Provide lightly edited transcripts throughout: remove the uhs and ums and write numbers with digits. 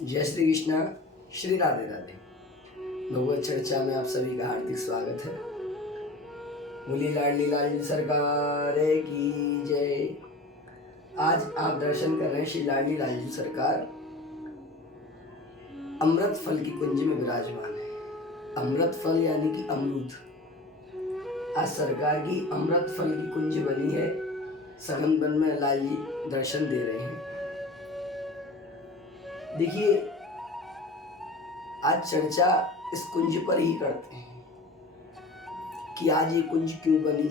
जय श्री कृष्णा, श्री राधे राधे। भगवत चर्चा में आप सभी का हार्दिक स्वागत है। बोली लाडली लाडली सरकार की जय। आज आप दर्शन कर रहे हैं श्री लाडली लाडली सरकार अमृत फल की कुंज में विराजमान है। अमृत फल यानी कि अमरूद। आज सरकार की अमृत फल की कुंज बनी है। सघन वन में लाल जी दर्शन दे रहे हैं। देखिए, आज चर्चा इस कुंज पर ही करते हैं कि आज ये कुंज क्यों बनी।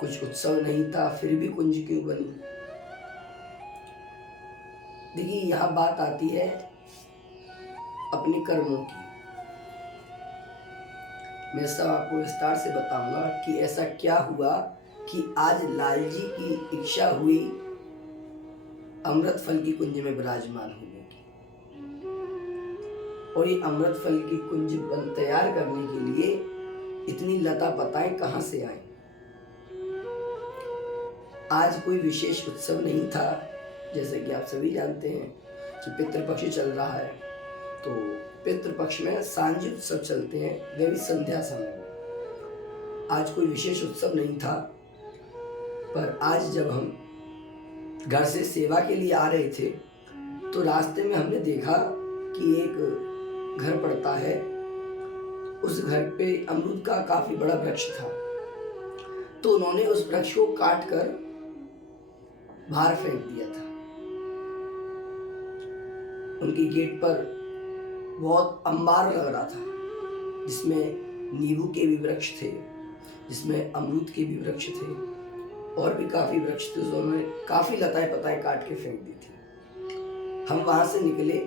कुछ उत्सव नहीं था फिर भी कुंज क्यों बनी। देखिए, यहां बात आती है अपने कर्मों की। मैं सब आपको विस्तार से बताऊंगा कि ऐसा क्या हुआ कि आज लाल जी की इच्छा हुई अमृत फल की कुंज में विराजमान होने की। और ये अमृत फल की कुंज तैयार करने के लिए इतनी लता पताएं कहां से आई। आज कोई विशेष उत्सव नहीं था। जैसे कि आप सभी जानते हैं कि पितृपक्ष चल रहा है, तो पितृपक्ष में सांझ उत्सव चलते हैं, वे भी संध्या समय में। आज कोई विशेष उत्सव नहीं था, पर आज जब हम घर से सेवा के लिए आ रहे थे तो रास्ते में हमने देखा कि एक घर पड़ता है। उस घर पे अमरूद का काफी बड़ा वृक्ष था, तो उन्होंने उस वृक्ष को काट कर बाहर फेंक दिया था। उनकी गेट पर बहुत अंबार लग रहा था, जिसमें नींबू के भी वृक्ष थे, जिसमें अमरूद के भी वृक्ष थे, और भी काफी वृक्ष थे। उन्होंने काफी लताएं पताएं काट के फेंक दी थी। हम वहां से निकले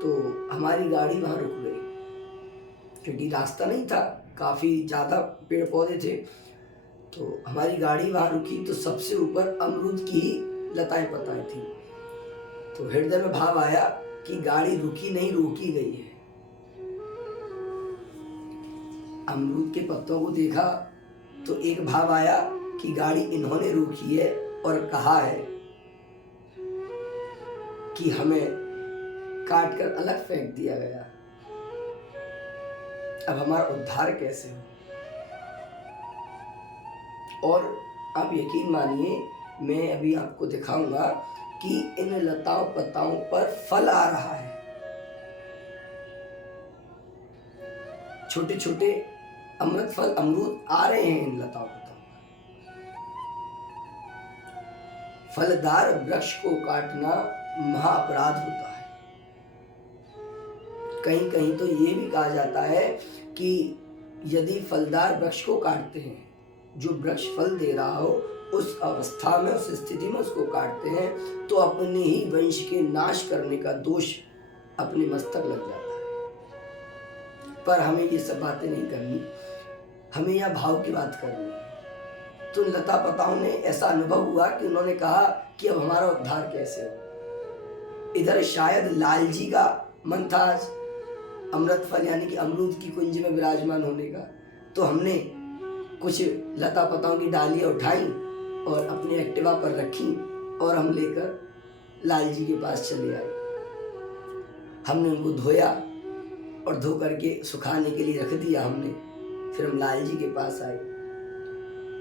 तो हमारी गाड़ी वहां रुक गई, क्योंकि रास्ता नहीं था, काफी ज्यादा पेड़ पौधे थे। तो हमारी गाड़ी वहां रुकी तो सबसे ऊपर अमरूद की ही लताएं पताएं थी। तो हृदय में भाव आया कि गाड़ी रुकी नहीं, रोकी गई है। अमरूद के पत्तों को देखा तो एक भाव आया कि गाड़ी इन्होंने रोकी है और कहा है कि हमें काट कर अलग फेंक दिया गया। अब हमारा उद्धार कैसे हो। और आप यकीन मानिए, मैं अभी आपको दिखाऊंगा कि इन लताओं पत्ताओं पर फल आ रहा है। छोटे छोटे अमृत फल अमरूद आ रहे हैं इन लताओं पत्ताओं। फलदार वृक्ष को काटना महाअपराध होता है। कहीं कहीं तो ये भी कहा जाता है कि यदि फलदार वृक्ष को काटते हैं, जो वृक्ष फल दे रहा हो, उस अवस्था में, उस स्थिति में उसको काटते हैं, तो अपने ही वंश के नाश करने का दोष अपने मस्तक लग जाता है। पर हमें ये सब बातें नहीं करनी, हमें यह भाव की बात करनी है। तो लता पताओं ने ऐसा अनुभव हुआ कि उन्होंने कहा कि अब हमारा उद्धार कैसे हो। इधर शायद लाल जी का मन था अमृत फल यानी कि अमरूद की कुंज में विराजमान होने का। तो हमने कुछ लता पताओं की डालियां उठाई और अपने एक्टिवा पर रखी और हम लेकर लाल जी के पास चले आए। हमने उनको धोया और धो करके सुखाने के लिए रख दिया हमने। फिर हम लाल जी के पास आए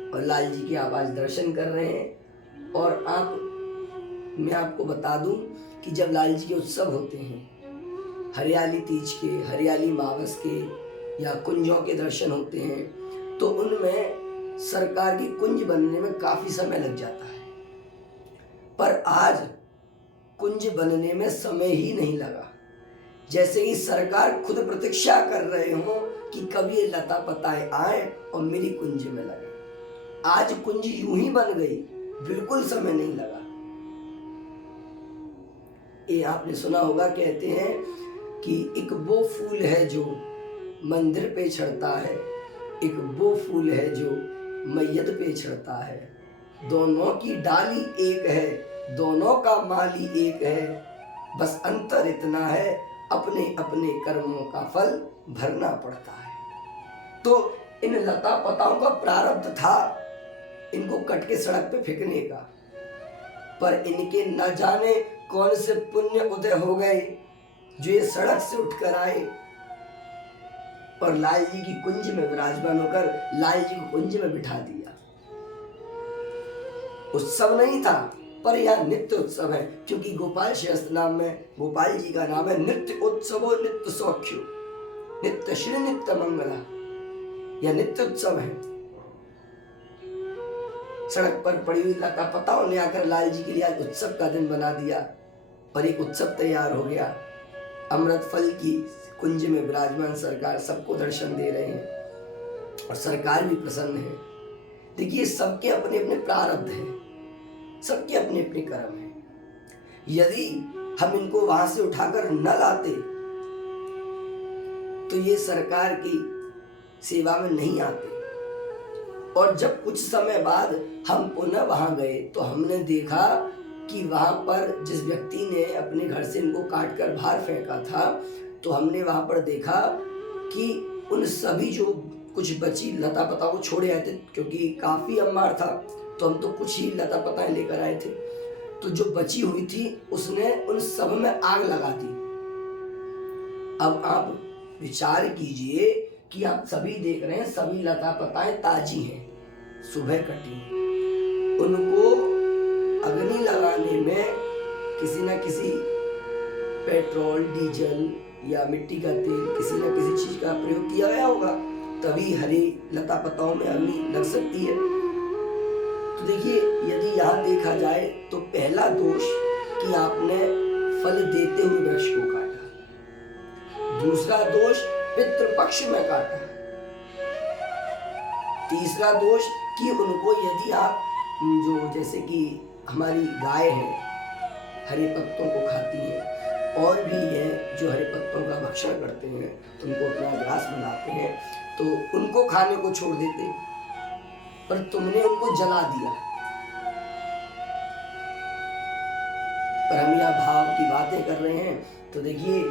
और लाल जी के आप आज दर्शन कर रहे हैं। और मैं आपको बता दूं कि जब लाल जी के उत्सव होते हैं, हरियाली तीज के, हरियाली मावस के या कुंजों के दर्शन होते हैं, तो उनमें सरकार की कुंज बनने में काफी समय लग जाता है। पर आज कुंज बनने में समय ही नहीं लगा। जैसे कि सरकार खुद प्रतीक्षा कर रहे हो कि कब ये लता पताएं आए और मेरी कुंज में लगे। आज कुंज यूं ही बन गई, बिल्कुल समय नहीं लगा। ये आपने सुना होगा, कहते हैं कि एक वो फूल है जो मंदिर पे चढ़ता है, एक वो फूल है जो मैयत पे चढ़ता है। दोनों की डाली एक है, दोनों का माली एक है, बस अंतर इतना है अपने अपने कर्मों का फल भरना पड़ता है। तो इन लता पताओं का प्रारब्ध था इनको कट के सड़क पे फेंकने का, पर इनके न जाने कौन से पुण्य उदय हो गए जो ये सड़क से उठकर आए और लाल जी की कुंज में विराजमान होकर लाल जी को कुंज में बिठा दिया। उत्सव नहीं था पर यह नित्य उत्सव है, क्योंकि गोपाल शास्त्र नाम में गोपाल जी का नाम है नित्य उत्सवो नित्य सौख्यो नित्य श्री नित्य मंगला। यह नित्य उत्सव है। सड़क पर पड़ी हुई लता पताओं ने आकर लाल जी के लिए आज उत्सव का दिन बना दिया और एक उत्सव तैयार हो गया। अमृत फल की कुंज में विराजमान सरकार सबको दर्शन दे रहे हैं और सरकार भी प्रसन्न है। देखिए, सबके अपने अपने प्रारब्ध हैं, सबके अपने अपने कर्म हैं। यदि हम इनको वहां से उठाकर न लाते तो ये सरकार की सेवा में नहीं आते। और जब कुछ समय बाद हम पुनः वहां गए तो हमने देखा कि वहां पर जिस व्यक्ति ने अपने घर से इनको काटकर बाहर फेंका था, तो हमने वहां पर देखा कि उन सभी जो कुछ बची लता पता को छोड़े आए थे, क्योंकि काफी अम्मार था तो हम तो कुछ ही लता पताएं लेकर आए थे, तो जो बची हुई थी उसने उन सब में आग लगा दी। अब आप विचार कीजिए कि आप सभी देख रहे हैं सभी लता पताएं ताजी हैं, सुबह कटी, उनको अग्नि लगाने में किसी न किसी पेट्रोल डीजल या मिट्टी का तेल किसी न किसी चीज का प्रयोग किया गया होगा, तभी हरी लता पताओं में अग्नि लग सकती है। तो देखिए, यदि यहाँ देखा जाए तो पहला दोष कि आपने फल देते हुए वृक्ष को काटा, दूसरा दोष पितृपक्ष में काटा, तीसरा दोष कि उनको यदि आप जो जैसे कि हमारी गाय है हरे पत्तों को खाती है और भी है जो हरे पत्तों का भक्षण करते हैं तो उनको अपना ग्रास बनाते हैं, तो उनको खाने को छोड़ देते, पर तुमने उनको जला दिया। पर हम यहाँ भाव की बातें कर रहे हैं तो देखिए,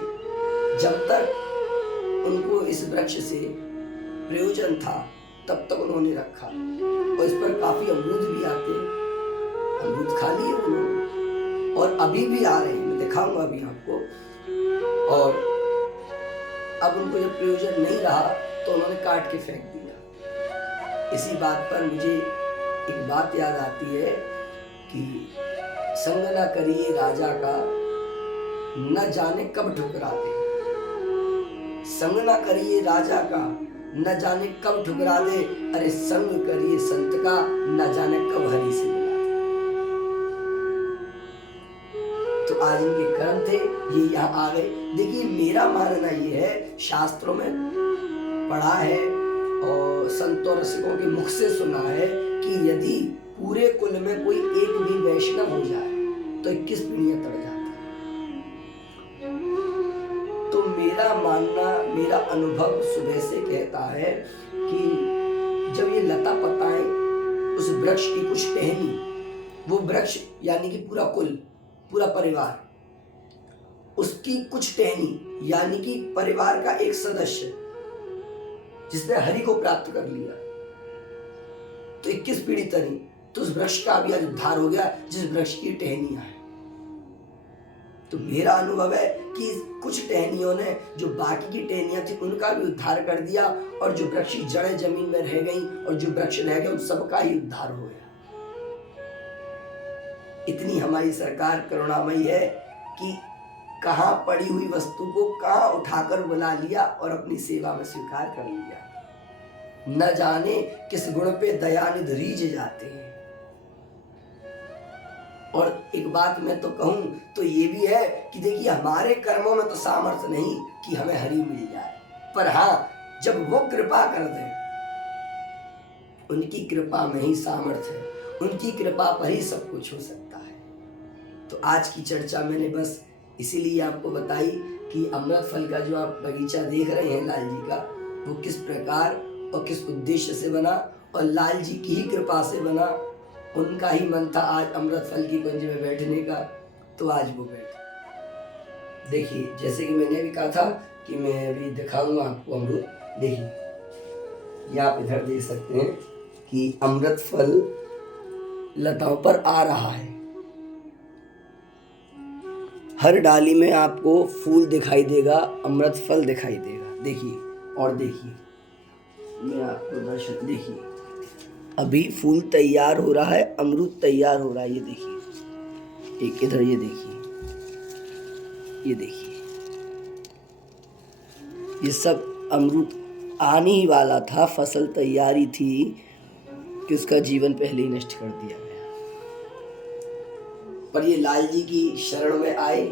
जब तक उनको इस वृक्ष से प्रयोजन था तब तक उन्होंने रखा और इस पर काफी अमरूद भी आते हैं, अमरूद खा लिए उन्होंने और अभी भी आ रहे हैं, मैं दिखाऊंगा अभी आपको। और अब उनको जब प्रयोजन नहीं रहा तो उन्होंने काट के फेंक दिया। इसी बात पर मुझे एक बात याद आती है कि संग न करिए राजा का न जाने कब ठुकरा दे, संग न करिए राजा का न जाने कब ठुकरा दे, अरे संग करिए संत का न जाने कब हरि से मिला दे। तो आज इनके कर्म थे, ये यहाँ आ गए। देखिए, मेरा मानना ये है, शास्त्रों में पढ़ा है और संतों रसिकों के मुख से सुना है कि यदि पूरे कुल में कोई एक भी वैष्णव हो जाए तो 21 पीढ़ियां तर जाती है। तो मेरा मानना, मेरा अनुभव सुबह से कहता है कि जब ये लता पताएं उस वृक्ष की कुछ टहनी, वो वृक्ष यानी कि पूरा कुल, पूरा परिवार, उसकी कुछ टहनी यानी कि परिवार का एक सदस्य जिसने हरि को प्राप्त कर लिया, तो 21 पीढ़ी तरी, तो उस वृक्ष का भी आज उद्धार हो गया जिस वृक्ष की टहनियां हैं। तो मेरा अनुभव है कि कुछ टहनियों ने जो बाकी की टहनियां थी उनका भी उद्धार कर दिया और जो वृक्ष की जड़ें जमीन में रह गई और जो वृक्ष रह गए उन सबका ही उद्धार हो गया। इतनी हमारी सरकार करुणामयी है कि कहाँ पड़ी हुई वस्तु को कहाँ उठाकर बुला लिया और अपनी सेवा में स्वीकार कर लिया। न जाने किस गुण पे दयानिधि रीझ जाते हैं। और एक बात मैं तो कहूं तो ये भी है कि देखिए, हमारे कर्मों में तो सामर्थ्य नहीं कि हमें हरि मिल जाए, पर हाँ, जब वो कृपा कर दे, उनकी कृपा में ही सामर्थ्य है, उनकी कृपा पर ही सब कुछ हो सकता है। तो आज की चर्चा मैंने बस इसीलिए आपको बताई कि अमृत फल का जो आप बगीचा देख रहे हैं लाल जी का, वो किस प्रकार और किस उद्देश्य से बना और लाल जी की ही कृपा से बना। उनका ही मन था आज अमृत फल की कुंज में बैठने का, तो आज वो बैठे। देखिए, जैसे कि मैंने भी कहा था कि मैं अभी दिखाऊंगा आपको अमरूद। देखिए, ये आप इधर देख सकते हैं कि अमृत फल लताओं पर आ रहा है। हर डाली में आपको फूल दिखाई देगा, अमृत फल दिखाई देगा। देखिए और देखिए, मैं आपको दर्शन, देखिए अभी फूल तैयार हो रहा है, अमरूद तैयार हो रहा है। ये देखिए, एक इधर ये देखिए, ये देखिए, ये सब अमरूद आने ही वाला था, फसल तैयारी थी कि उसका जीवन पहले ही नष्ट कर दिया गया। पर ये लाल जी की शरण में आए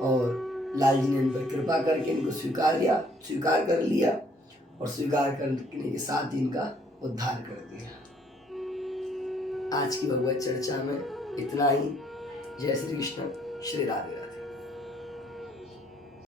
और लाल जी ने इन पर कृपा करके इनको स्वीकार कर लिया और स्वीकार करने के साथ ही इनका उद्धार कर दिया। आज की भगवत चर्चा में इतना ही। जय श्री कृष्ण, श्री राधे।